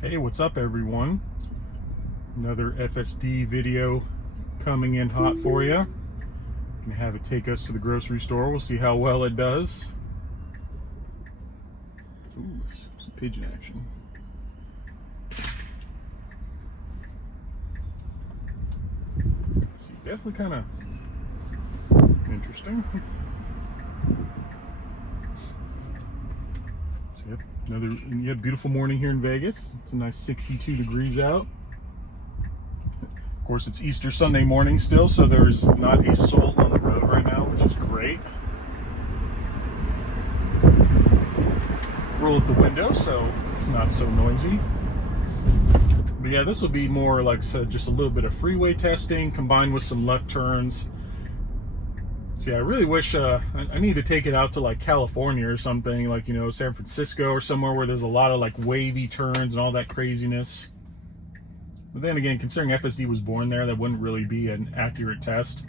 Hey, what's up everyone? Another FSD video coming in hot for you. Gonna have it take us to the grocery store. We'll see how well it does. Ooh, some pigeon action. Let's see, definitely kind of interesting. So yep, beautiful morning here in Vegas. It's a nice 62 degrees out. Of course, it's Easter Sunday morning still, so there's not a soul on the road right now, which is great. Roll up the window so it's not so noisy. But yeah, this will be more like just a little bit of freeway testing combined with some left turns. See, I really wish I need to take it out to like California or something, like, San Francisco or somewhere where there's a lot of like wavy turns and all that craziness. But then again, considering FSD was born there, that wouldn't really be an accurate test.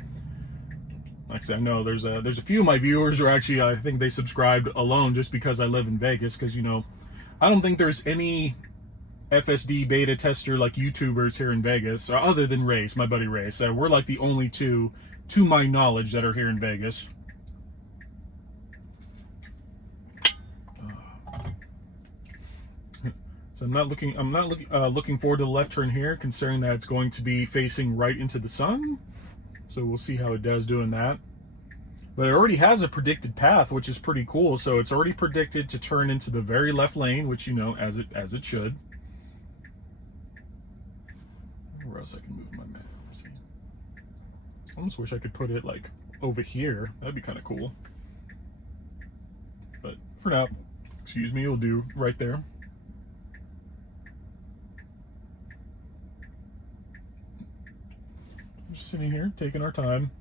Like I said, I know there's a few of my viewers who are actually, I think they subscribed alone just because I live in Vegas, because I don't think there's any FSD beta tester like YouTubers here in Vegas, other than Race, my buddy Race. We're like the only two, to my knowledge, that are here in Vegas. So I'm not looking forward to the left turn here, considering that it's going to be facing right into the sun. So we'll see how it does doing that. But it already has a predicted path, which is pretty cool. So it's already predicted to turn into the very left lane, which as it should. Where else I can move my map? Let's see. I almost wish I could put it like over here. That'd be kind of cool. But for now, excuse me, it'll do right there. Just sitting here, taking our time.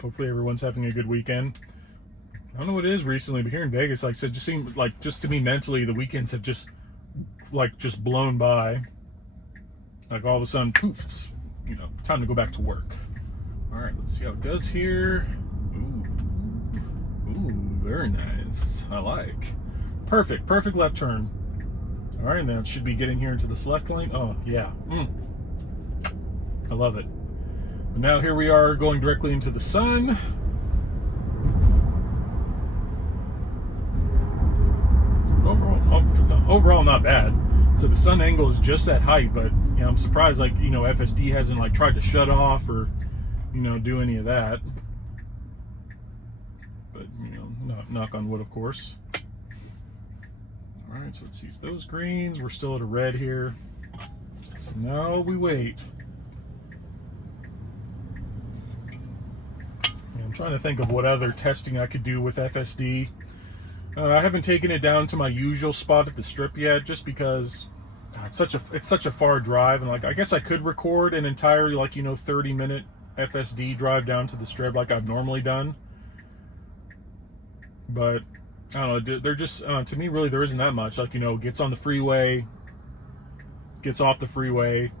Hopefully everyone's having a good weekend. I don't know what it is recently, but here in Vegas, like I said, just seemed like, just to me mentally, the weekends have just blown by. Like all of a sudden, poof, it's, time to go back to work. All right, let's see how it does here. Ooh, very nice. I like. Perfect left turn. All right, now it should be getting here into this left lane. Oh, yeah. I love it. But now here we are going directly into the sun. Overall not bad. So the sun angle is just at height, but I'm surprised FSD hasn't tried to shut off or do any of that. But knock on wood, of course. All right, so it sees those greens. We're still at a red here. So now we wait. I'm trying to think of what other testing I could do with FSD. I haven't taken it down to my usual spot at the Strip yet, just because it's such a far drive, and I guess I could record an entire 30-minute FSD drive down to the Strip like I've normally done. But I don't know. They're just to me really there isn't that much. Gets on the freeway, gets off the freeway,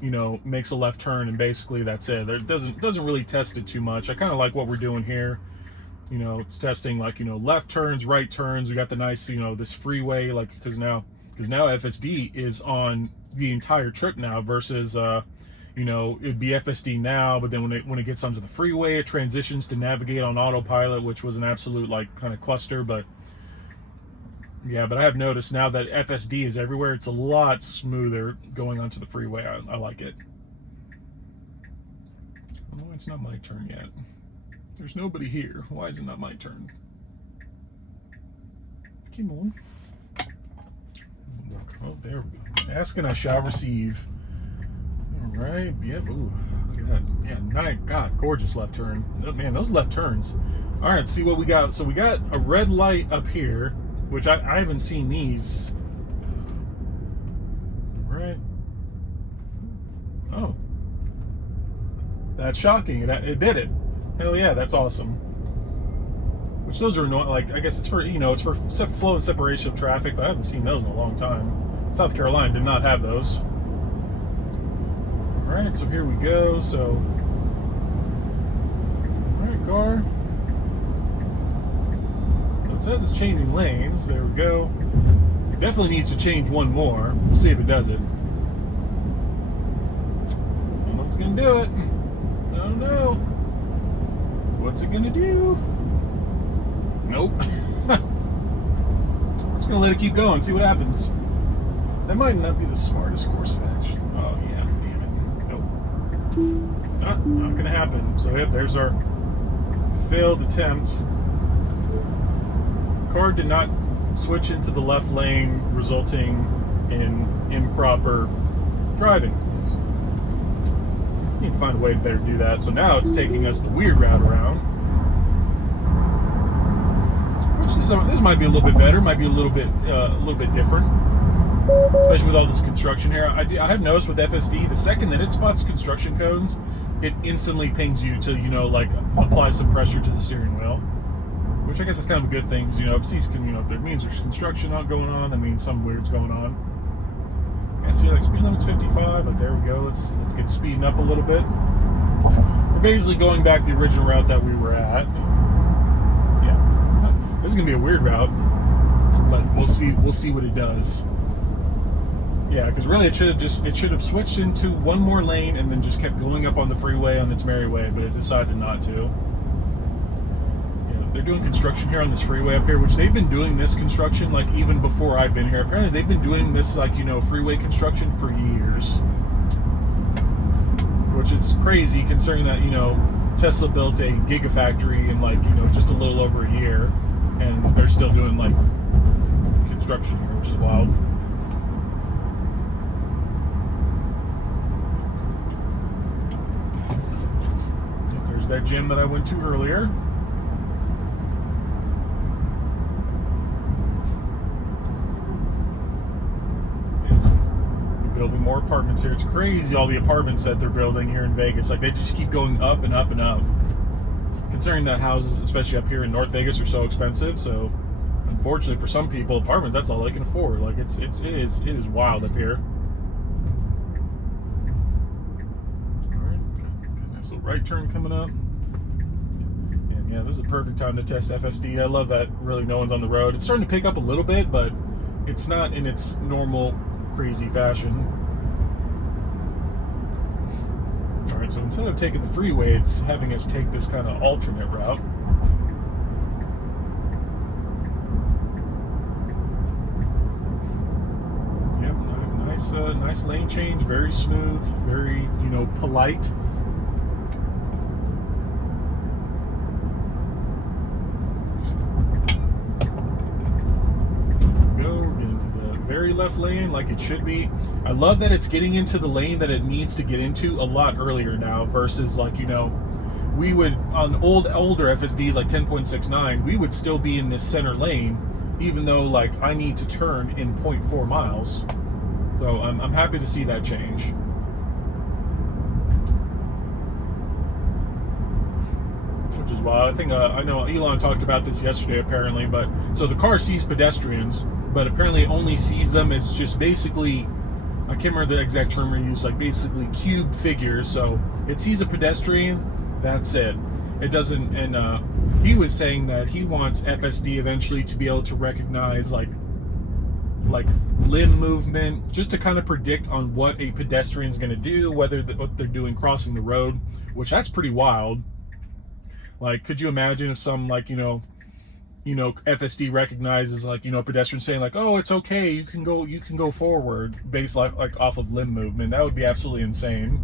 makes a left turn, and basically that's it. It doesn't really test it too much. I kind of like what we're doing here. It's testing left turns, right turns. We got the nice, this freeway, because now FSD is on the entire trip now versus, it'd be FSD now, but then when it gets onto the freeway, it transitions to navigate on autopilot, which was an absolute kind of cluster. But yeah, but I have noticed now that FSD is everywhere. It's a lot smoother going onto the freeway. I like it. Oh, it's not my turn yet. There's nobody here. Why is it not my turn? Come on. Oh, there we go. Ask and I shall receive. All right. Yep. Ooh, look at that. Yeah, my God, gorgeous left turn. Oh, man, those left turns. All right, see what we got. So we got a red light up here, which I haven't seen these. All right. Oh. That's shocking. It did it. Hell yeah, that's awesome. Which those are annoying. I guess it's for it's for flow and separation of traffic, but I haven't seen those in a long time. South Carolina did not have those. All right, so here we go. So, all right, car. So it says it's changing lanes. There we go. Definitely needs to change one more. We'll see if it does it. What's gonna do it? I don't know. What's it gonna do? Nope. I'm just gonna let it keep going, see what happens. That might not be the smartest course of action. Oh yeah, damn it. Nope. Not gonna happen. So yep, there's our failed attempt. The car did not switch into the left lane, resulting in improper driving. Need to find a way to better do that. So now it's taking us the weird route around. Which this might be a little bit better, might be a little bit different, especially with all this construction here. I have noticed with FSD, the second that it spots construction cones, it instantly pings you to like apply some pressure to the steering wheel, which I guess is kind of a good thing. Because if it sees, if there means there's construction not going on, that means something weird's going on. Yeah, see, like speed limit's 55. Like there we go. Let's get speeding up a little bit. We're basically going back the original route that we were at. Yeah, this is gonna be a weird route, but we'll see what it does. Yeah, because really it should have switched into one more lane and then just kept going up on the freeway on its merry way, but it decided not to. They're doing construction here on this freeway up here, which they've been doing this construction like even before I've been here. Apparently they've been doing this freeway construction for years, which is crazy considering that Tesla built a gigafactory in just a little over a year, and they're still doing construction here, which is wild. There's that gym that I went to earlier. Building more apartments here. It's crazy all the apartments that they're building here in Vegas. They just keep going up and up and up. Considering that houses, especially up here in North Vegas, are so expensive. So unfortunately for some people, apartments, that's all they can afford. It is wild up here. Alright, nice little right turn coming up. And yeah, this is a perfect time to test FSD. I love that really no one's on the road. It's starting to pick up a little bit, but it's not in its normal crazy fashion. Alright, so instead of taking the freeway, it's having us take this kind of alternate route. Yep, nice lane change, very smooth, very, polite. Very left lane like it should be. I love that it's getting into the lane that it needs to get into a lot earlier now versus we would on older FSDs like 10.69, we would still be in this center lane even though I need to turn in 0.4 miles. So I'm happy to see that change. Which is wild. I think I know Elon talked about this yesterday apparently, but so the car sees pedestrians, but apparently it only sees them as just basically, I can't remember the exact term we use, basically cube figures. So it sees a pedestrian, that's it. It doesn't, and he was saying that he wants FSD eventually to be able to recognize like limb movement, just to kind of predict on what a pedestrian is going to do, what they're doing crossing the road, which that's pretty wild. Could you imagine if some FSD recognizes pedestrian saying oh, it's okay, you can go forward based off of limb movement. That would be absolutely insane.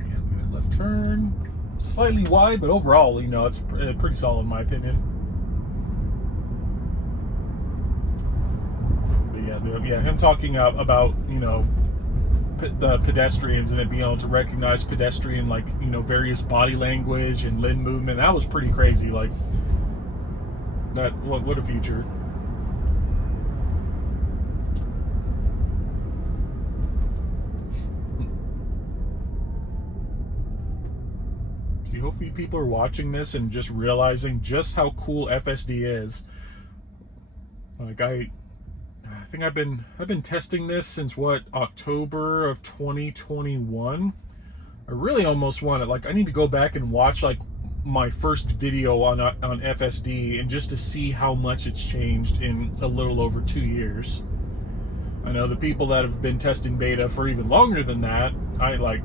And we got left turn, slightly wide, but overall it's pretty solid in my opinion. But yeah, him talking about the pedestrians and it being able to recognize pedestrian various body language and limb movement, that was pretty crazy. That what a future. See, hopefully people are watching this and just realizing just how cool FSD is. I think I've been testing this since October of 2021. I really almost want it. I need to go back and watch my first video on FSD and just to see how much it's changed in a little over 2 years. I know the people that have been testing beta for even longer than that, I like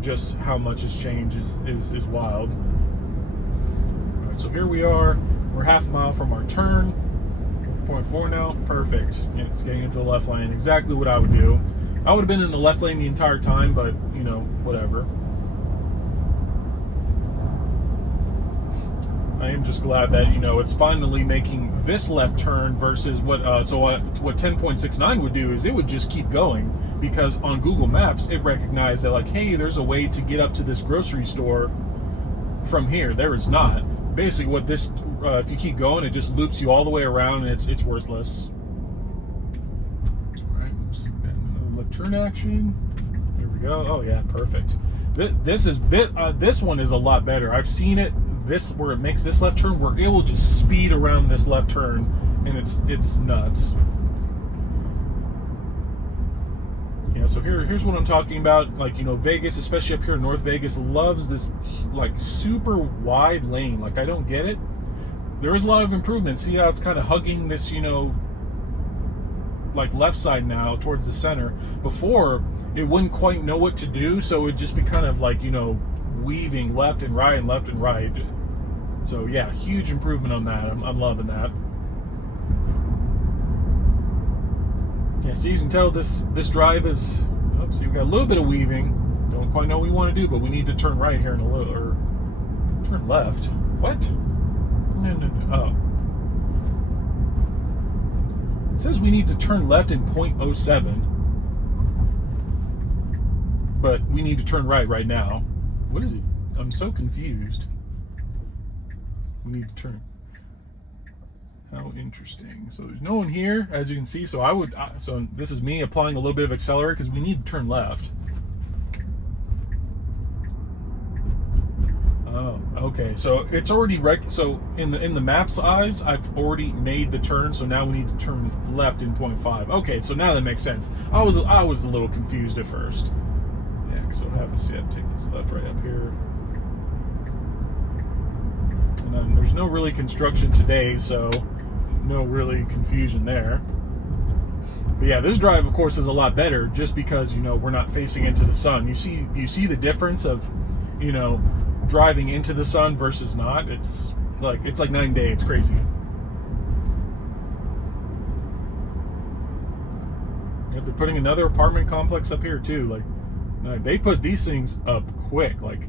just how much has changed is wild. All right, so here we are. We're half a mile from our turn. 0.4 now, perfect. Yeah, it's getting into the left lane, exactly what I would do. I would have been in the left lane the entire time, but you know, whatever. I am just glad that, you know, it's finally making this left turn versus what 10.69 would do is it would just keep going, because on Google Maps it recognized that, like, hey, there's a way to get up to this grocery store from here. There is not. Basically what this if you keep going, it just loops you all the way around, and it's worthless. All right, another left turn action. There we go. Oh yeah, perfect. This one is a lot better. I've seen it. This where it makes this left turn where it will just speed around this left turn, and it's nuts. Yeah, so here's what I'm talking about. Like, you know, Vegas, especially up here in North Vegas, loves this like super wide lane. Like, I don't get it. There is a lot of improvement. See how it's kind of hugging this, you know, like left side now towards the center. Before, it wouldn't quite know what to do, so it would just be kind of like, you know, weaving left and right and left and right. So yeah, huge improvement on that. I'm loving that. Yeah, so you can tell this drive is, oops, so we've got a little bit of weaving. Don't quite know what we want to do, but we need to turn right here in a little, or turn left. What? No. Oh. It says we need to turn left in 0.07, but we need to turn right now. What is it? I'm so confused. We need to turn. How interesting. So there's no one here, as you can see. So so this is me applying a little bit of accelerator because we need to turn left. Oh, okay. So it's already so in the map's eyes, I've already made the turn. So now we need to turn left in 0.5. Okay, so now that makes sense. I was a little confused at first. Yeah. So have us take this left right up here. And then there's no really construction today, so no really confusion there. But yeah, this drive, of course, is a lot better just because, you know, we're not facing into the sun. You see the difference of, you know, driving into the sun versus not. It's like night and day. It's crazy. If they're putting another apartment complex up here too, like they put these things up quick. Like,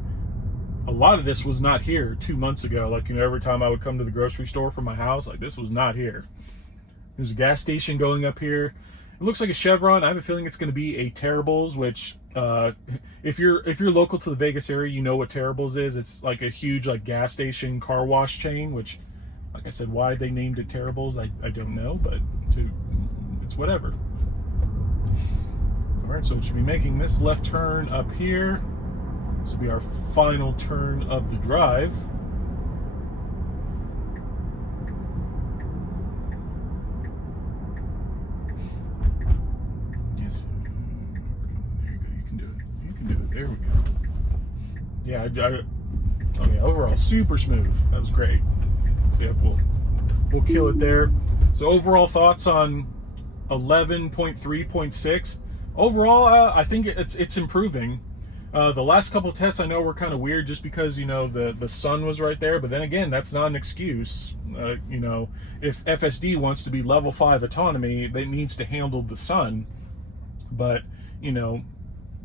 a lot of this was not here 2 months ago. Like, you know, every time I would come to the grocery store from my house, like, this was not here. There's a gas station going up here. It looks like a Chevron. I have a feeling it's going to be a Terrible's, which if you're local to the Vegas area, you know what Terrible's is. It's like a huge like gas station car wash chain, which, like I said, why they named it Terrible's, I don't know, but it's whatever. All right, so it should be making this left turn up here. This will be our final turn of the drive. Yes. There you go. You can do it. You can do it. There we go. Yeah, okay, overall, super smooth. That was great. So yeah, we'll kill it there. So overall thoughts on 11.3.6. Overall, I think it's improving. The last couple tests I know were kind of weird just because, you know, the sun was right there. But then again, that's not an excuse. You know, if FSD wants to be level 5 autonomy, it needs to handle the sun. But, you know,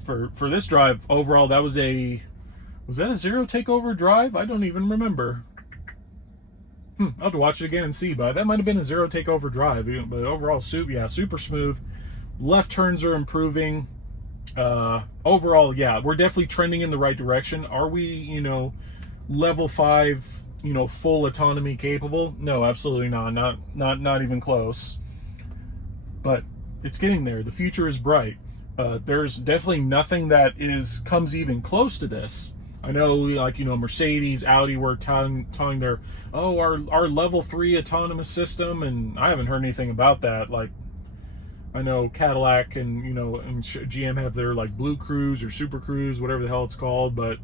for this drive, overall, was that a zero takeover drive? I don't even remember. I'll have to watch it again and see. But that might have been a zero takeover drive. But overall, super smooth. Left turns are improving. Overall, yeah, we're definitely trending in the right direction. Are we, you know, level 5, you know, full autonomy capable? No, absolutely not. Not even close. But it's getting there. The future is bright. There's definitely nothing that comes even close to this. I know, like, you know, Mercedes, Audi were telling their, our level 3 autonomous system, and I haven't heard anything about that. Like, I know Cadillac and, you know, and GM have their like Blue Cruise or Super Cruise, whatever the hell it's called, but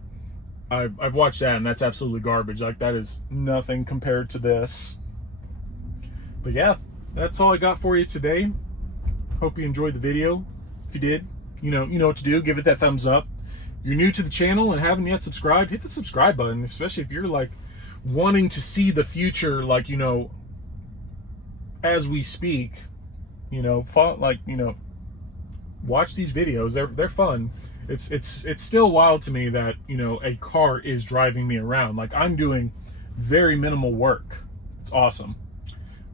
I've watched that, and that's absolutely garbage. Like, that is nothing compared to this. But yeah, that's all I got for you today. Hope you enjoyed the video. If you did, you know what to do. Give it that thumbs up. If you're new to the channel and haven't yet subscribed, hit the subscribe button, especially if you're like wanting to see the future, like, as we speak, watch these videos. They're fun. It's still wild to me that, a car is driving me around. Like, I'm doing very minimal work. It's awesome.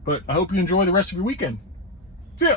But I hope you enjoy the rest of your weekend. See ya.